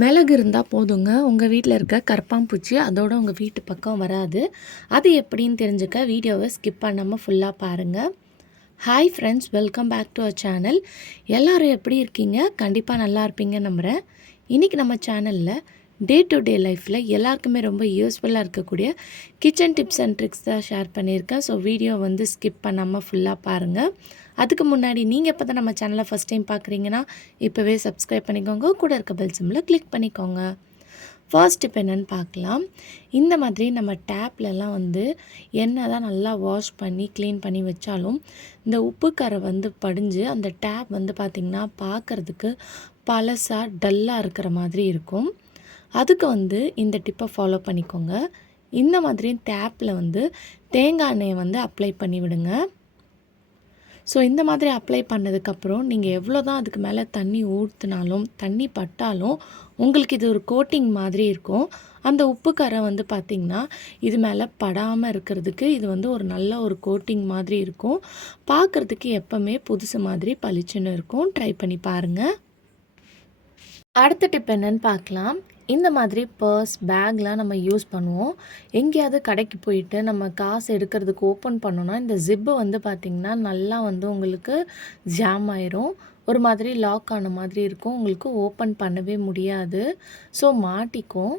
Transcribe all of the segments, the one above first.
மிளகு இருந்தால் போதுங்க, உங்கள் வீட்டில் இருக்க கரப்பான்பூச்சி அதோட உங்கள் வீட்டு பக்கம் வராது. அது எப்படின்னு தெரிஞ்சுக்க வீடியோவை ஸ்கிப் பண்ணாமல் ஃபுல்லாக பாருங்கள். Hi friends, welcome back to our channel. எல்லோரும் எப்படி இருக்கீங்க? கண்டிப்பாக நல்லா இருப்பீங்கன்னு நம்புகிறேன். இன்றைக்கி நம்ம சேனலில் டே டு டே லைஃப்பில் எல்லாருக்குமே ரொம்ப யூஸ்ஃபுல்லாக இருக்கக்கூடிய கிச்சன் டிப்ஸ் அண்ட் ட்ரிக்ஸ் தான் ஷேர் பண்ணியிருக்கேன். ஸோ வீடியோ வந்து ஸ்கிப் பண்ணாமல் ஃபுல்லாக பாருங்கள். அதுக்கு முன்னாடி நீங்கள் இப்போ தான் நம்ம சேனலை ஃபஸ்ட் டைம் பார்க்குறீங்கன்னா இப்போவே சப்ஸ்கிரைப் பண்ணிக்கோங்க. கூட இருக்க பெல் சிம்பிளை கிளிக் பண்ணிக்கோங்க. ஃபர்ஸ்ட் டிப் என்னென்னு பார்க்கலாம். இந்த மாதிரி நம்ம டேப்லலாம் வந்து என்ன தான் நல்லா வாஷ் பண்ணி க்ளீன் பண்ணி வச்சாலும் இந்த உப்பு கரை வந்து படிஞ்சு அந்த டேப் வந்து பார்த்திங்கன்னா பார்க்குறதுக்கு பழசாக டல்லாக இருக்கிற மாதிரி இருக்கும். அதுக்கு வந்து இந்த டிப்பை ஃபாலோ பண்ணிக்கோங்க. இந்த மாதிரி டேப்பில் வந்து தேங்காய் எண்ணெயை வந்து அப்ளை பண்ணி விடுங்க. ஸோ இந்த மாதிரி அப்ளை பண்ணதுக்கப்புறம் நீங்கள் எவ்வளோ தான் அதுக்கு மேலே தண்ணி ஊற்றினாலும் தண்ணி பட்டாலும் உங்களுக்கு இது ஒரு கோட்டிங் மாதிரி இருக்கும். அந்த உப்பு கரை வந்து பார்த்திங்கன்னா இது மேலே படாமல் இருக்கிறதுக்கு இது வந்து ஒரு நல்ல ஒரு கோட்டிங் மாதிரி இருக்கும். பார்க்குறதுக்கு எப்போவுமே புதுசு மாதிரி பளிச்சுன்னு இருக்கும். ட்ரை பண்ணி பாருங்கள். அடுத்த டிப் என்னன்னு பார்க்கலாம். இந்த மாதிரி பர்ஸ் பேக்லாம் நம்ம யூஸ் பண்ணுவோம். எங்கேயாவது கடைக்கு போயிட்டு நம்ம காசு எடுக்கிறதுக்கு ஓப்பன் பண்ணோன்னா இந்த ஜிப்பு வந்து பார்த்திங்கன்னா நல்லா வந்து உங்களுக்கு ஜாம் ஆயிரும். ஒரு மாதிரி லாக் ஆன மாதிரி இருக்கும். உங்களுக்கு ஓப்பன் பண்ணவே முடியாது. ஸோ மாட்டிக்கும்.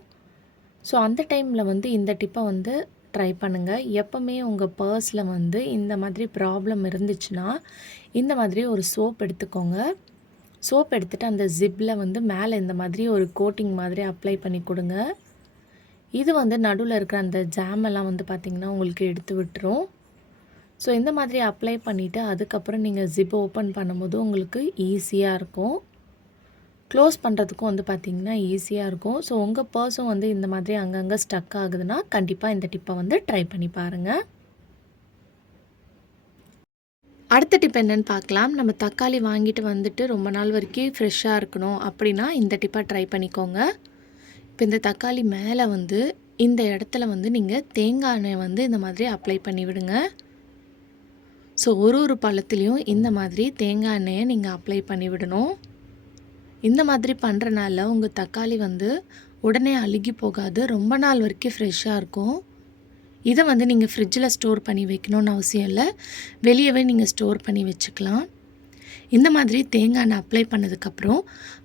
ஸோ அந்த டைமில் வந்து இந்த டிப்பை வந்து ட்ரை பண்ணுங்கள். எப்போவுமே உங்கள் பர்ஸில் வந்து இந்த மாதிரி ப்ராப்ளம் இருந்துச்சுன்னா இந்த மாதிரி ஒரு சோப் எடுத்துக்கோங்க. சோப் எடுத்துகிட்டு அந்த ஜிப்பில் வந்து மேலே இந்த மாதிரி ஒரு கோட்டிங் மாதிரி அப்ளை பண்ணி கொடுங்க. இது வந்து நடுவில் இருக்கிற அந்த ஜாமெல்லாம் வந்து பார்த்திங்கன்னா உங்களுக்கு எடுத்து விட்டுரும். ஸோ இந்த மாதிரி அப்ளை பண்ணிவிட்டு அதுக்கப்புறம் நீங்கள் ஜிப்பை ஓப்பன் பண்ணும்போது உங்களுக்கு ஈஸியாக இருக்கும். க்ளோஸ் பண்ணுறதுக்கும் வந்து பார்த்திங்கன்னா ஈஸியாக இருக்கும். ஸோ உங்கள் பர்ஸும் வந்து இந்த மாதிரி அங்கங்கே ஸ்டக் ஆகுதுன்னா கண்டிப்பாக இந்த டிப்பை வந்து ட்ரை பண்ணி பாருங்கள். அடுத்த டிப் என்னென்னு பார்க்கலாம். நம்ம தக்காளி வாங்கிட்டு வந்துட்டு ரொம்ப நாள் வரைக்கும் ஃப்ரெஷ்ஷாக இருக்கணும் அப்படின்னா இந்த டிப்பை ட்ரை பண்ணிக்கோங்க. இப்போ இந்த தக்காளி மேலே வந்து இந்த இடத்துல வந்து நீங்கள் தேங்காய் எண்ணெய் வந்து இந்த மாதிரி அப்ளை பண்ணி விடுங்க. ஸோ ஒரு பழத்துலேயும் இந்த மாதிரி தேங்காய் எண்ணெயை நீங்கள் அப்ளை பண்ணி விடணும். இந்த மாதிரி பண்ணுறனால உங்கள் தக்காளி வந்து உடனே அழுகி போகாது, ரொம்ப நாள் வரைக்கும் ஃப்ரெஷ்ஷாக இருக்கும். இதை வந்து நீங்கள் ஃப்ரிட்ஜில் ஸ்டோர் பண்ணி வைக்கணும்னு அவசியம் இல்லை, வெளியவே நீங்கள் ஸ்டோர் பண்ணி வச்சுக்கலாம். இந்த மாதிரி தேங்காய் எண்ணெய் அப்ளை பண்ணதுக்கப்புறம்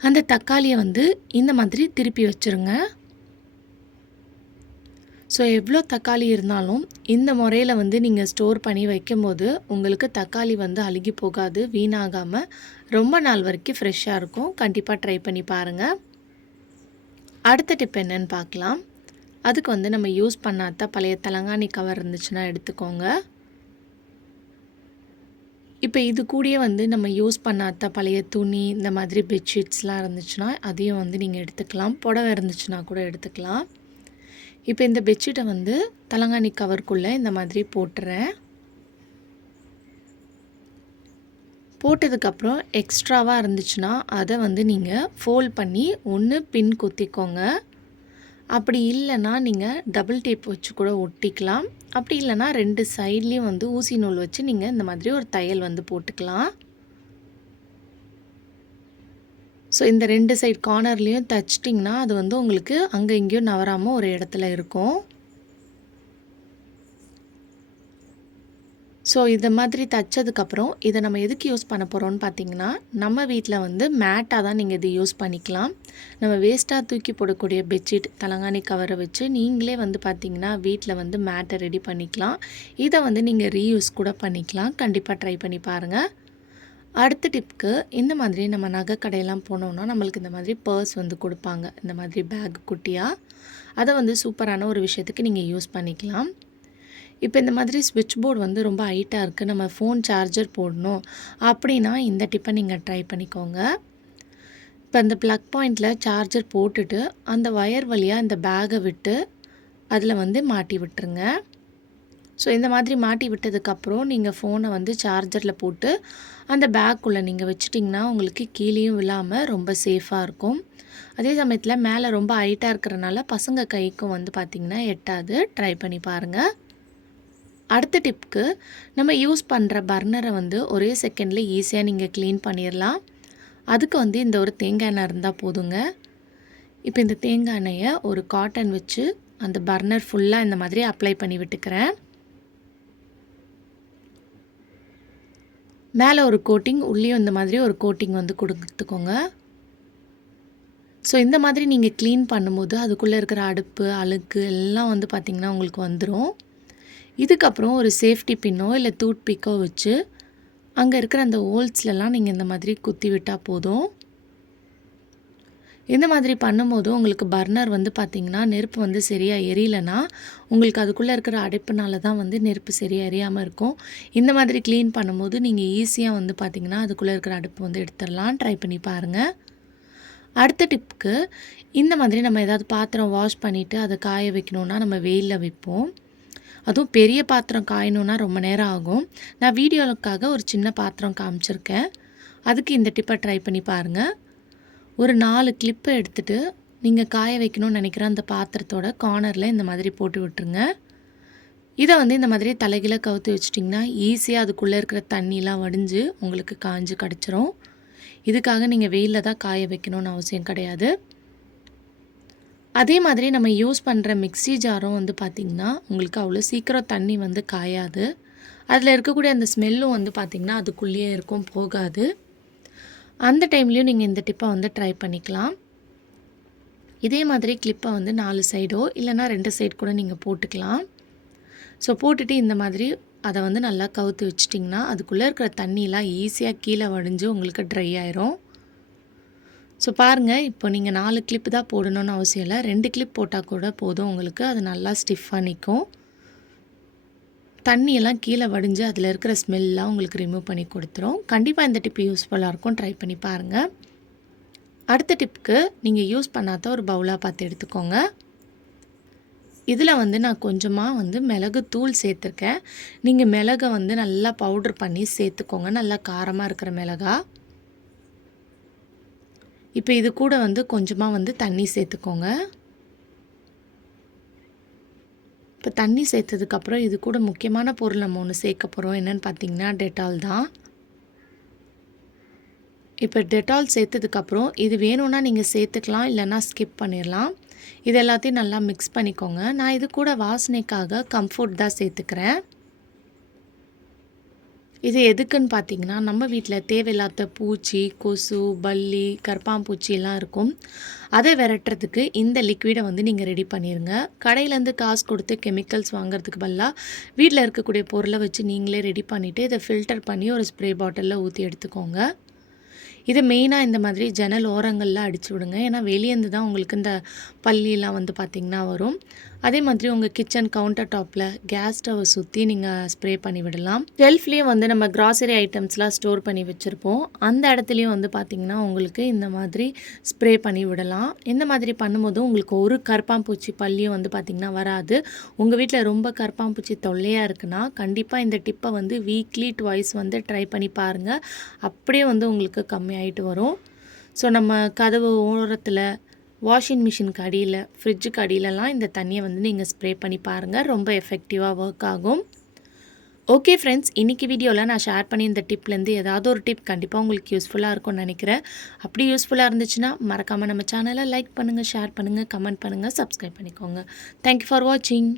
அந்த தக்காளியை வந்து இந்த மாதிரி திருப்பி வச்சுருங்க. ஸோ எவ்வளோ தக்காளி இருந்தாலும் இந்த முறையில் வந்து நீங்கள் ஸ்டோர் பண்ணி வைக்கும்போது உங்களுக்கு தக்காளி வந்து அழுகி போகாது, வீணாகாமல் ரொம்ப நாள் வரைக்கும் ஃப்ரெஷ்ஷாக இருக்கும். கண்டிப்பாக ட்ரை பண்ணி பாருங்கள். அடுத்த டிப் என்னன்னு பார்க்கலாம். அதுக்கு வந்து நம்ம யூஸ் பண்ணாத பழைய தலங்காணி கவர் இருந்துச்சுன்னா எடுத்துக்கோங்க. இப்போ இது கூடயே வந்து நம்ம யூஸ் பண்ணாத பழைய துணி இந்த மாதிரி பெட்ஷீட்ஸ்லாம் இருந்துச்சுன்னா அதையும் வந்து நீங்கள் எடுத்துக்கலாம். புடவை இருந்துச்சுன்னா கூட எடுத்துக்கலாம். இப்போ இந்த பெட்ஷீட்டை வந்து தலங்காணி கவருக்குள்ளே இந்த மாதிரி போட்டுறேன். போட்டதுக்கப்புறம் எக்ஸ்ட்ராவாக இருந்துச்சுன்னா அதை வந்து நீங்கள் ஃபோல்ட் பண்ணி ஒன்று பின் குத்திக்கோங்க. அப்படி இல்லைன்னா நீங்கள் டபுள் டேப் வச்சு கூட ஒட்டிக்கலாம். அப்படி இல்லைன்னா 2 சைட்லேயும் வந்து ஊசி நூல் வச்சு நீங்கள் இந்த மாதிரி ஒரு தையல் வந்து போட்டுக்கலாம். ஸோ இந்த 2 சைட் கார்னர்லேயும் தைச்சிட்டிங்கன்னா அது வந்து உங்களுக்கு அங்கே இங்கேயும் நவராமல் ஒரு இடத்துல இருக்கும். ஸோ இதை மாதிரி தைச்சதுக்கப்புறம் இதை நம்ம எதுக்கு யூஸ் பண்ண போகிறோம்னு பார்த்தீங்கன்னா நம்ம வீட்டில் வந்து மேட்டாக தான் நீங்கள் இது யூஸ் பண்ணிக்கலாம். நம்ம வேஸ்ட்டாக தூக்கி போடக்கூடிய பெட்ஷீட் தலங்காணி கவரை வச்சு நீங்களே வந்து பார்த்திங்கன்னா வீட்டில் வந்து மேட்டை ரெடி பண்ணிக்கலாம். இதை வந்து நீங்கள் ரீயூஸ் கூட பண்ணிக்கலாம். கண்டிப்பாக ட்ரை பண்ணி பாருங்கள். அடுத்த டிப்க்கு இந்த மாதிரி நம்ம நகை கடையெல்லாம் போனோம்னா நம்மளுக்கு இந்த மாதிரி பர்ஸ் வந்து கொடுப்பாங்க, இந்த மாதிரி பேக் குட்டியாக. அதை வந்து சூப்பரான ஒரு விஷயத்துக்கு நீங்கள் யூஸ் பண்ணிக்கலாம். இப்போ இந்த மாதிரி ஸ்விட்ச் போர்டு வந்து ரொம்ப ஹைட்டாக இருக்குது, நம்ம ஃபோன் சார்ஜர் போடணும் அப்படின்னா இந்த டிப்பை நீங்கள் ட்ரை பண்ணிக்கோங்க. இப்போ அந்த ப்ளக் பாயிண்டில் சார்ஜர் போட்டுட்டு அந்த ஒயர் வழியாக இந்த பேக்கை விட்டு அதில் வந்து மாட்டி விட்டுருங்க. ஸோ இந்த மாதிரி மாட்டி விட்டதுக்கப்புறம் நீங்கள் ஃபோனை வந்து சார்ஜரில் போட்டு அந்த பேக்குள்ளே நீங்கள் வச்சிட்டிங்கன்னா உங்களுக்கு கீழேயும் விழாமல் ரொம்ப சேஃபாக இருக்கும். அதே சமயத்தில் மேலே ரொம்ப ஹைட்டாக இருக்கிறனால பசங்க கைக்கும் வந்து பார்த்திங்கன்னா எட்டாது. ட்ரை பண்ணி பாருங்கள். அடுத்த டிப்க்கு நம்ம யூஸ் பண்ணுற பர்னரை வந்து ஒரே செகண்டில் ஈஸியாக நீங்கள் க்ளீன் பண்ணிடலாம். அதுக்கு வந்து இந்த ஒரு தேங்காய் எண்ணெய் இருந்தால் போதுங்க. இப்போ இந்த தேங்காய் எண்ணெயை ஒரு காட்டன் வச்சு அந்த பர்னர் ஃபுல்லாக இந்த மாதிரி அப்ளை பண்ணி விட்டுக்கிறேன். மேலே ஒரு கோட்டிங், உள்ளேயும் இந்த மாதிரி ஒரு கோட்டிங் வந்து கொடுத்துக்கோங்க. ஸோ இந்த மாதிரி நீங்கள் க்ளீன் பண்ணும்போது அதுக்குள்ளே இருக்கிற அடுப்பு, அழுக்கு எல்லாம் வந்து பார்த்திங்கன்னா உங்களுக்கு வந்துடும். இதுக்கப்புறம் ஒரு சேஃப்டி பின்னோ இல்லை டூத் பிக்கோ வச்சு அங்கே இருக்கிற அந்த ஹோல்ஸ்லலாம் நீங்கள் இந்த மாதிரி குத்தி விட்டால் போதும். இந்த மாதிரி பண்ணும்போது உங்களுக்கு பர்னர் வந்து பார்த்திங்கன்னா நெருப்பு வந்து சரியாக எரியலைன்னா உங்களுக்கு அதுக்குள்ளே இருக்கிற அடைப்புனால தான் வந்து நெருப்பு சரியாக எரியாமல் இருக்கும். இந்த மாதிரி க்ளீன் பண்ணும்போது நீங்கள் ஈஸியாக வந்து பார்த்திங்கன்னா அதுக்குள்ளே இருக்கிற அடுப்பு வந்து எடுத்துடலாம். ட்ரை பண்ணி பாருங்கள். அடுத்த டிப்புக்கு, இந்த மாதிரி நம்ம ஏதாவது பாத்திரம் வாஷ் பண்ணிவிட்டு அதை காய வைக்கணுன்னா நம்ம வெயிலில் வைப்போம். அதுவும் பெரிய பாத்திரம் காயணுன்னா ரொம்ப நேரம் ஆகும். நான் வீடியோவுக்காக ஒரு சின்ன பாத்திரம் காமிச்சிருக்கேன். அதுக்கு இந்த டிப்பை ட்ரை பண்ணி பாருங்கள். ஒரு 4 கிளிப்பை எடுத்துகிட்டு நீங்கள் காய வைக்கணும்னு நினைக்கிற அந்த பாத்திரத்தோட கார்னரில் இந்த மாதிரி போட்டு விட்டுருங்க. இதை வந்து இந்த மாதிரி தலைகீழ கவுத்து வச்சிட்டிங்கன்னா ஈஸியாக அதுக்குள்ளே இருக்கிற தண்ணிலாம் வடிஞ்சு உங்களுக்கு காஞ்சு கிடச்சிரும். இதுக்காக நீங்கள் வெயிலில் தான் காய வைக்கணும்னு அவசியம் கிடையாது. அதே மாதிரி நம்ம யூஸ் பண்ணுற மிக்ஸி ஜாரும் வந்து பார்த்திங்கன்னா உங்களுக்கு அவ்வளோ சீக்கிரம் தண்ணி வந்து காயாது. அதில் இருக்கக்கூடிய அந்த ஸ்மெல்லும் வந்து பார்த்திங்கன்னா அதுக்குள்ளேயே இருக்கும், போகாது. அந்த டைம்லேயும் நீங்கள் இந்த டிப்பை வந்து ட்ரை பண்ணிக்கலாம். இதே மாதிரி கிளிப்பை வந்து 4 சைடோ இல்லைனா 2 சைடு கூட நீங்கள் போட்டுக்கலாம். ஸோ போட்டுட்டு இந்த மாதிரி அதை வந்து நல்லா கவுத்து வச்சிட்டிங்கன்னா அதுக்குள்ளே இருக்கிற தண்ணியெலாம் ஈஸியாக கீழே வடிஞ்சு உங்களுக்கு ட்ரை ஆயிரும். ஸோ பாருங்கள், இப்போ நீங்கள் 4 கிளிப்பு தான் போடணும்னு அவசியம் இல்லை. 2 கிளிப் போட்டால் கூட போதும் உங்களுக்கு. அது நல்லா ஸ்டிஃபாக நிற்கும். தண்ணியெல்லாம் கீழே வடிஞ்சு அதில் இருக்கிற ஸ்மெல்லாம் உங்களுக்கு ரிமூவ் பண்ணி கொடுத்துரும். கண்டிப்பாக இந்த டிப் யூஸ்ஃபுல்லாக இருக்கும். ட்ரை பண்ணி பாருங்கள். அடுத்த டிப்புக்கு நீங்கள் யூஸ் பண்ணாத ஒரு பவுலாக பார்த்து எடுத்துக்கோங்க. இதில் வந்து நான் கொஞ்சமாக வந்து மிளகு தூள் சேர்த்துருக்கேன். நீங்கள் மிளகை வந்து நல்லா பவுடர் பண்ணி சேர்த்துக்கோங்க. நல்லா காரமாக இருக்கிற மிளகா. இப்போ இது கூட வந்து கொஞ்சமாக வந்து தண்ணி சேர்த்துக்கோங்க. இப்போ தண்ணி சேர்த்ததுக்கப்புறம் இது கூட முக்கியமான பொருள் நம்ம ஒன்று சேர்க்க போகிறோம். என்னென்னு பார்த்தீங்கன்னா டெட்டால் தான். இப்போ டெட்டால் சேர்த்ததுக்கப்புறம் இது வேணும்னா நீங்கள் சேர்த்துக்கலாம், இல்லைன்னா ஸ்கிப் பண்ணிடலாம். இது எல்லாத்தையும் நல்லா மிக்ஸ் பண்ணிக்கோங்க. நான் இது கூட வாசனைக்காக கம்ஃபோர்ட் தான் சேர்த்துக்கிறேன். இது எதுக்குன்னு பார்த்தீங்கன்னா நம்ம வீட்டில் தேவையில்லாத பூச்சி, கொசு, பல்லி, கரப்பான்பூச்சி எல்லாம் இருக்கும். அதை விரட்டுறதுக்கு இந்த லிக்விடை வந்து நீங்கள் ரெடி பண்ணிடுங்க. கடையிலேருந்து காசு கொடுத்து கெமிக்கல்ஸ் வாங்குறதுக்கு பதிலாக வீட்டில் இருக்கக்கூடிய பொருளை வச்சு நீங்களே ரெடி பண்ணிவிட்டு இதை ஃபில்டர் பண்ணி ஒரு ஸ்ப்ரே பாட்டிலில் ஊற்றி எடுத்துக்கோங்க. இதை மெயினாக இந்த மாதிரி ஜன்னல் ஓரங்களில் அடிச்சு விடுங்க. ஏன்னா வெளியேந்து தான் உங்களுக்கு இந்த பல்லிலாம் வந்து பார்த்திங்கன்னா வரும். அதே மாதிரி உங்கள் கிச்சன் கவுண்டர் டாப்பில் கேஸ் ஸ்டவ்வை சுற்றி நீங்கள் ஸ்ப்ரே பண்ணி விடலாம். ஷெல்ஃப்லேயும் வந்து நம்ம கிராசரி ஐட்டம்ஸ்லாம் ஸ்டோர் பண்ணி வச்சுருப்போம். அந்த இடத்துலையும் வந்து பார்த்திங்கன்னா உங்களுக்கு இந்த மாதிரி ஸ்ப்ரே பண்ணி விடலாம். இந்த மாதிரி பண்ணும்போது உங்களுக்கு ஒரு கரப்பான்பூச்சி பல்லியும் வந்து பார்த்திங்கன்னா வராது. உங்கள் வீட்டில் ரொம்ப கரப்பான்பூச்சி தொல்லையாக இருக்குன்னா கண்டிப்பாக இந்த டிப்பை வந்து வீக்லி ட்வைஸ் வந்து ட்ரை பண்ணி பாருங்கள். அப்படியே வந்து உங்களுக்கு கம்மியாயிட்டு வரும். ஸோ நம்ம கதவு ஓரத்தில், வாஷிங் மிஷினுக்கு அடியில், ஃப்ரிட்ஜுக்கு அடியிலலாம் இந்த தண்ணியை வந்து நீங்கள் ஸ்ப்ரே பண்ணி பாருங்கள். ரொம்ப எஃபெக்டிவாக ஒர்க் ஆகும். ஓகே ஃப்ரெண்ட்ஸ், இன்றைக்கி வீடியோவில் நான் ஷேர் பண்ணி இந்த டிப்லேருந்து ஏதாவது ஒரு டிப் கண்டிப்பாக உங்களுக்கு யூஸ்ஃபுல்லாக இருக்கும்னு நினைக்கிறேன். அப்படி யூஸ்ஃபுல்லாக இருந்துச்சுன்னா மறக்காமல் நம்ம சேனலை லைக் பண்ணுங்கள், ஷேர் பண்ணுங்கள், கமெண்ட் பண்ணுங்கள், சப்ஸ்கிரைப் பண்ணிக்கோங்க. தேங்க்யூ ஃபார் வாட்சிங்.